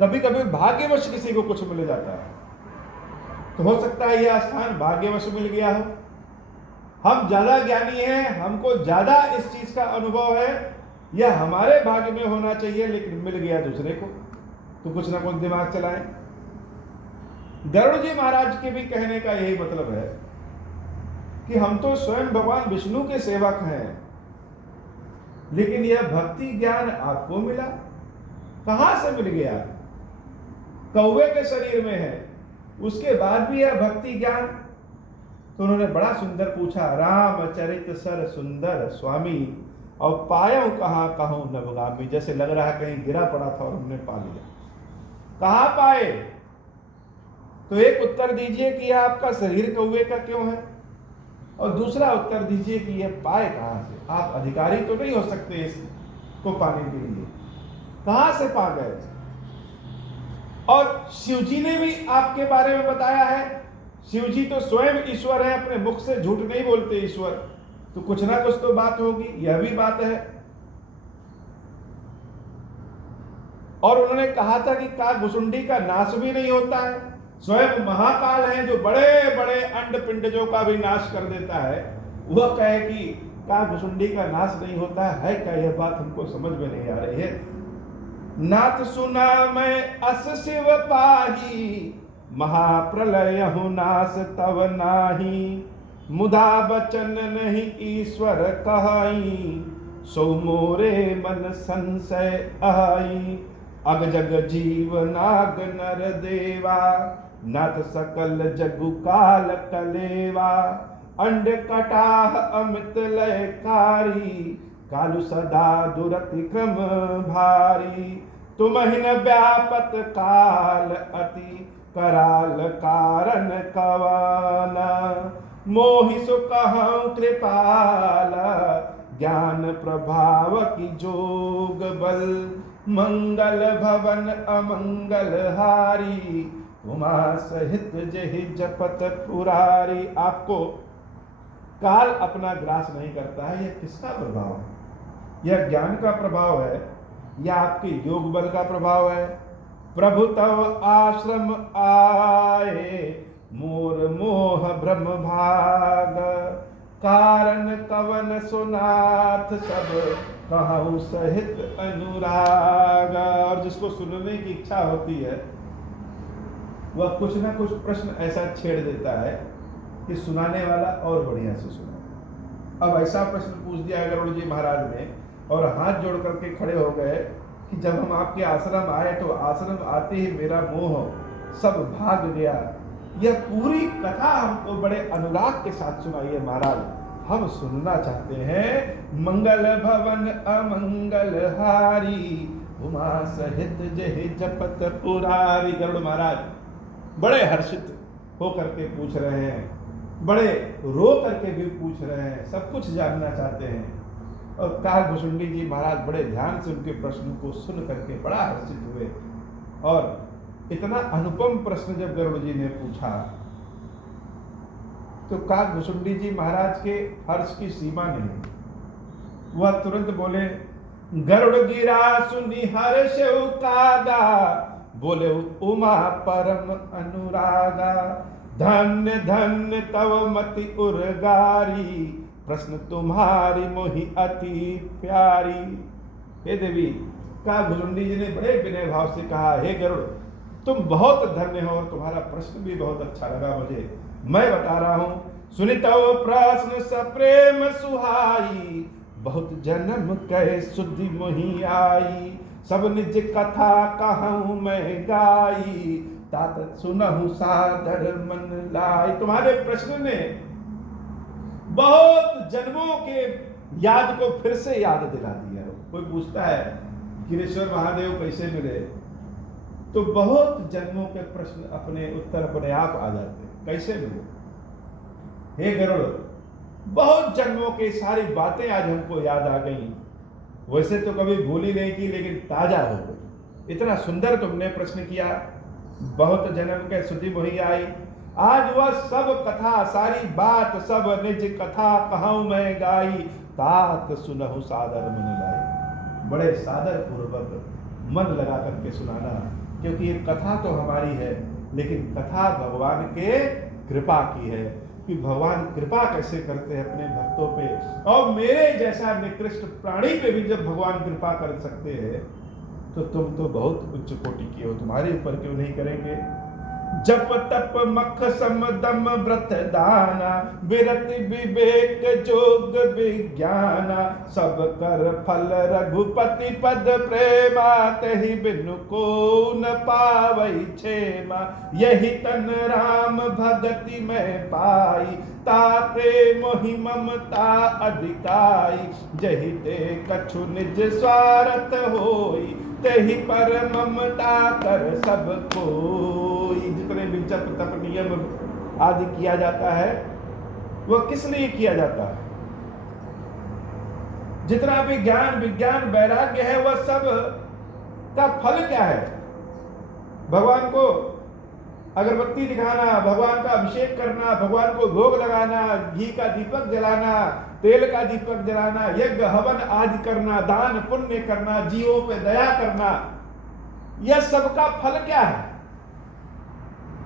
कभी कभी भाग्यवश किसी को कुछ मिल जाता है, तो हो सकता है यह स्थान भाग्यवश मिल गया हो। हम ज्यादा ज्ञानी हैं, हमको ज्यादा इस चीज का अनुभव है, यह हमारे भाग्य में होना चाहिए, लेकिन मिल गया दूसरे को, तो कुछ ना कुछ दिमाग चलाएं। गरुड़ जी महाराज के भी कहने का यही मतलब है कि हम तो स्वयं भगवान विष्णु के सेवक हैं, लेकिन यह भक्ति ज्ञान आपको मिला, कहां से मिल गया? कौवे के शरीर में है, उसके बाद भी यह भक्ति ज्ञान। तो उन्होंने बड़ा सुंदर पूछा, रामचरित सर सुंदर स्वामी, और पाया कहाँ कहूँ नवगामी। जैसे लग रहा है कहीं गिरा पड़ा था और हमने पा लिया। कहाँ पाए? तो एक उत्तर दीजिए कि यह आपका शरीर कौवे का क्यों है, और दूसरा उत्तर दीजिए कि यह पाए कहाँ से। आप अधिकारी तो नहीं हो सकते इसको पाने के लिए, कहाँ से पा गए? और शिव जी ने भी आपके बारे में बताया है। शिव जी तो स्वयं ईश्वर है, अपने मुख से झूठ नहीं बोलते ईश्वर, तो कुछ ना कुछ तो बात होगी, यह भी बात है। और उन्होंने कहा था कि कालभुसुंडी का नाश भी नहीं होता है, स्वयं महाकाल है जो बड़े बड़े अंड पिंडजों का भी नाश कर देता है। वह कहे कि कालभुसुंडी का नाश नहीं होता है क्या? यह बात हमको समझ में नहीं आ रही है। नाथ सुना मैं अस शिव पाही, महाप्रलयहु नाश तव नाही। मुदा बचन नहीं ईश्वर कहाई, सो मोरे मन संशय आई। अग जग जीव नाग नर देवा, नाथ सकल जगु काल कलेवा। अंड कटाह अमित लयकारी, कालु सदा दुरति क्रम भारी। तुमहिन व्यापत काल अति, कराल कारण कवाना, मोहि सो कहूँ कृपाला, ज्ञान प्रभाव की जोग बल, मंगल भवन अमंगल हारी, उमा सहित जहि जपत पुरारी। आपको काल अपना ग्रास नहीं करता है, यह किसका प्रभाव है? यह ज्ञान का प्रभाव है या आपके योग बल का प्रभाव है? प्रभु तव आश्रम आए, मोर मोह भ्रम भाग, कारण कवन सुनाथ सब, कहूँ सहित अनुराग। और जिसको सुनने की इच्छा होती है वह कुछ ना कुछ प्रश्न ऐसा छेड़ देता है कि सुनाने वाला और बढ़िया से सुना। अब ऐसा प्रश्न पूछ दिया गरुड़ जी महाराज ने और हाथ जोड़ करके खड़े हो गए कि जब हम आपके आश्रम आए तो आश्रम आते ही मेरा मोह सब भाग गया। यह पूरी कथा हमको बड़े अनुराग के साथ सुनाइए महाराज, हम सुनना चाहते हैं। मंगल भवन अमंगल हारी, उमा सहित जहि जपत पुरारी। गरुड़ महाराज बड़े हर्षित हो करके पूछ रहे हैं, बड़े रो करके भी पूछ रहे हैं, सब कुछ जानना चाहते हैं। और कालभुसुंडी जी महाराज बड़े ध्यान से उनके प्रश्न को सुन करके बड़ा हर्षित हुए। और इतना अनुपम प्रश्न जब गरुड़ जी ने पूछा तो कालभुसुंडी जी महाराज के हर्ष की सीमा नहीं। वह तुरंत बोले, गरुड़ गिरा सुनी हर्ष कागा, बोले उमा परम अनुरागा, धन्य धन्य तव मति उर्गारी, प्रश्न तुम्हारी मोहि अति प्यारी। हे देवी, कालभुसुंडी जी ने बड़े विनय भाव से कहा, हे गरुड़ तुम बहुत धन्य हो और तुम्हारा प्रश्न भी बहुत अच्छा लगा मुझे। मैं बता रहा हूं, सुनि तव प्रश्न सप्रेम सुहाई, बहुत जन्म कहे सुधि मोहि आई, सब निज कथा कहूँ मैं गाई, तात सुनहु सादर मन लाई। तुम्हारे प्रश्न ने बहुत जन्मों के याद को फिर से याद दिला दिया। कोई पूछता है गिरीश्वर महादेव कैसे मिले, तो बहुत जन्मों के प्रश्न अपने उत्तर अपने आप आ जाते हैं। कैसे मिले? हे गरुड़, बहुत जन्मों के सारी बातें आज हमको याद आ गई। वैसे तो कभी भूली नहीं की, लेकिन ताजा हो गई। इतना सुंदर तुमने प्रश्न किया, बहुत जन्म के सुधि मोहि आई। आज वह सब कथा सारी बात सब निज कथा कहूँ मैं गाई, तात सुनहु सादर मन लाई। बड़े सादर पूर्वक मन लगा करके सुनाना, क्योंकि ये कथा तो हमारी है लेकिन कथा भगवान के कृपा की है कि भगवान कृपा कैसे करते हैं अपने भक्तों पे। और मेरे जैसा निकृष्ट प्राणी पे भी जब भगवान कृपा कर सकते हैं तो तुम तो बहुत उच्च कोटि की हो, तुम्हारे ऊपर क्यों नहीं करेंगे। जप तप मख सम दम व्रत दाना, विरति विवेक जोग विज्ञाना, सब कर फल रघुपति पद प्रेमा, तहि बिनु को न पावई क्षेमा। यही तन राम भगति में पाई, ताते मोहि ममता अधिकाई, जहि ते कछु निज स्वार्थ होई, तेहि पर ममता कर सब कोई। जितने भी जप तप नियम आदि किया जाता है वह किस लिए किया जाता है? जितना भी ज्ञान विज्ञान वैराग्य है वह सब का फल क्या है? भगवान को अगरबत्ती दिखाना, भगवान का अभिषेक करना, भगवान को भोग लगाना, घी का दीपक जलाना, तेल का दीपक जलाना, यज्ञ हवन आदि करना, दान पुण्य करना, जीवों पे दया करना, यह सबका फल क्या है?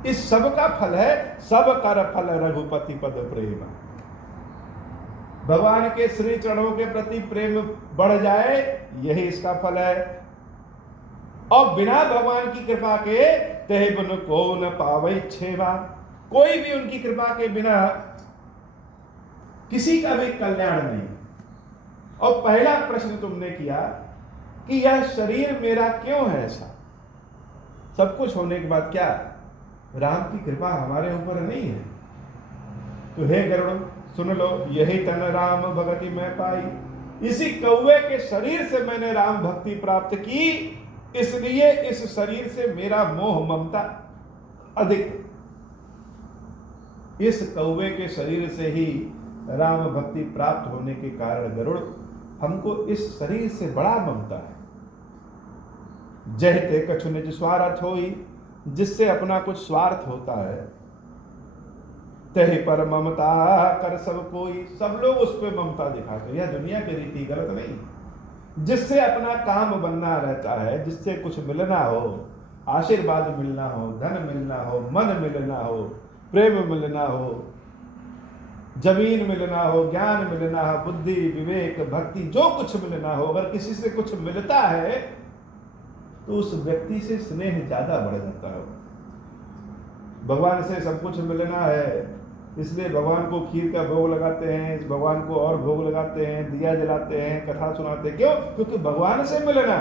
इस सब का फल है सब कर फल रघुपति पद प्रेम। भगवान के श्री चरणों के प्रति प्रेम बढ़ जाए, यही इसका फल है। और बिना भगवान की कृपा के तेहि बिनु को न पावई छेवा, कोई भी उनकी कृपा के बिना किसी का भी कल्याण नहीं। और पहला प्रश्न तुमने किया कि यह शरीर मेरा क्यों है ऐसा? सब कुछ होने के बाद क्या राम की कृपा हमारे ऊपर नहीं है? तो हे गरुड़ सुन लो, यही तन राम भगति में पाई। इसी कौवे के शरीर से मैंने राम भक्ति प्राप्त की, इसलिए इस शरीर से मेरा मोह ममता अधिक। इस कौवे के शरीर से ही राम भक्ति प्राप्त होने के कारण गरुड़ हमको इस शरीर से बड़ा ममता है। जहते कछु निज स्वार्थ होई, जिससे अपना कुछ स्वार्थ होता है, तही पर ममता कर सब कोई। सब लोग उस पर ममता दिखाते। यह दुनिया की रीति गलत नहीं। जिससे अपना काम बनना रहता है, जिससे कुछ मिलना हो, आशीर्वाद मिलना हो, धन मिलना हो, मन मिलना हो, प्रेम मिलना हो, जमीन मिलना हो, ज्ञान मिलना हो, बुद्धि विवेक भक्ति जो कुछ मिलना हो, अगर किसी से कुछ मिलता है तो उस व्यक्ति से स्नेह ज्यादा बढ़ जाता है। भगवान से सब कुछ मिलना है, इसलिए भगवान को खीर का भोग लगाते हैं, भगवान को और भोग लगाते हैं, दिया जलाते हैं, कथा सुनाते हैं। क्यों? क्योंकि भगवान से मिलना।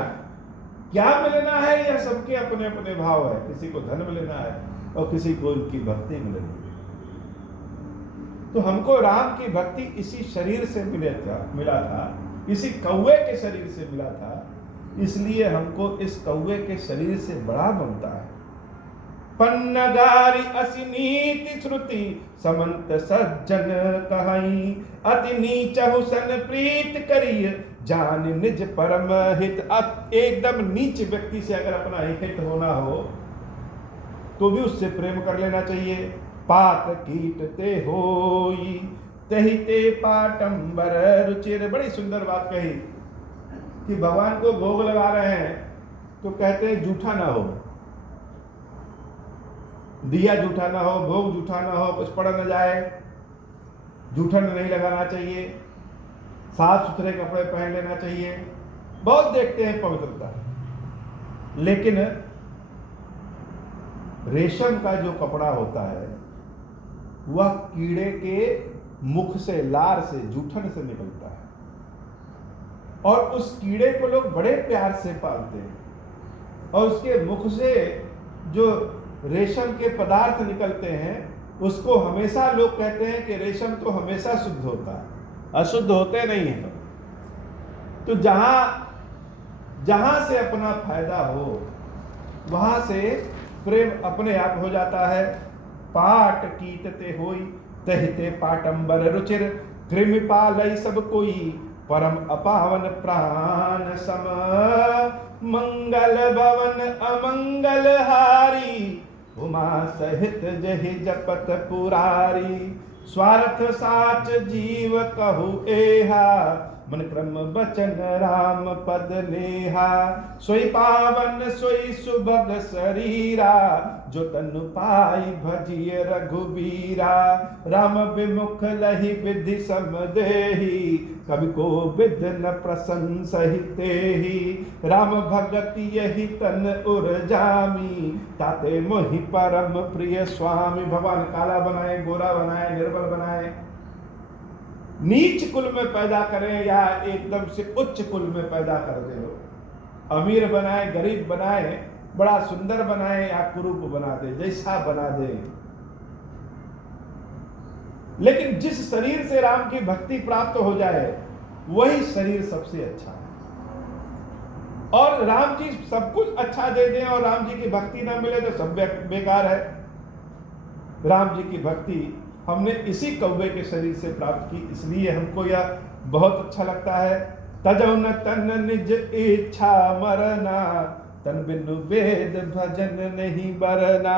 क्या मिलना है? यह सबके अपने अपने भाव है। किसी को धन मिलना है और किसी को उनकी भक्ति मिलनी है। तो हमको राम की भक्ति इसी शरीर से मिला था, इसी कौवे के शरीर से मिला था, इसलिए हमको इस कौवे के शरीर से बड़ा बनता है। पन्नगारी असी नीति श्रुति समंत सज्जन कहाई, अति नीच हुसन प्रीत करिय जान निज परम हित। अब एकदम नीच व्यक्ति से अगर अपना हित होना हो तो भी उससे प्रेम कर लेना चाहिए। पात कीट ते होई तहि ते पाटंबर रुचिर। बड़ी सुंदर बात कही कि भगवान को भोग लगा रहे हैं तो कहते हैं जूठा ना हो, दिया जूठा ना हो, भोग जूठा ना हो, कुछ पड़ न जाए, जूठन नहीं लगाना चाहिए, साफ सुथरे कपड़े पहन लेना चाहिए। बहुत देखते हैं पवित्रता, लेकिन रेशम का जो कपड़ा होता है वह कीड़े के मुख से, लार से, जूठन से निकलता है, और उस कीड़े को लोग बड़े प्यार से पालते हैं, और उसके मुख से जो रेशम के पदार्थ निकलते हैं उसको हमेशा लोग कहते हैं कि रेशम तो हमेशा शुद्ध होता है, अशुद्ध होते नहीं है। तो जहां से अपना फायदा हो वहां से प्रेम अपने आप हो जाता है। पाट कीटते होई तहिते पाटंबर रुचिर, कृमिपालय सब कोई परम अपावन प्राण सम। मंगल भवन अमंगल हारी, उमा सहित जहि जपत पुरारी। स्वार्थ साच जीव कहु एहा, मन क्रम बचन राम पद नेहा। सोई पावन सोई सुभग शरीरा, जो तनु पाई भजिय रघुबीरा। राम विमुख लहि विधि सम देहि, कवि को विद न प्रशंसहिते ही। राम भगति यही तन उर्जामी, ताते मोहि परम प्रिय स्वामी। भगवान काला बनाए, गोरा बनाए, निर्बल बनाए, नीच कुल में पैदा करें या एकदम से उच्च कुल में पैदा कर दे, अमीर बनाए, गरीब बनाए, बड़ा सुंदर बनाए या कुरूप बना दे, जैसा बना दे, लेकिन जिस शरीर से राम की भक्ति प्राप्त हो जाए वही शरीर सबसे अच्छा है। और राम जी सब कुछ अच्छा दे दें और राम जी की भक्ति ना मिले तो सब बेकार है। राम जी की भक्ति हमने इसी कौवे के शरीर से प्राप्त की, इसलिए हमको यह बहुत अच्छा लगता है। तजौ न तन निज इच्छा मरना, तन बिनु वेद भजन नहीं बरना।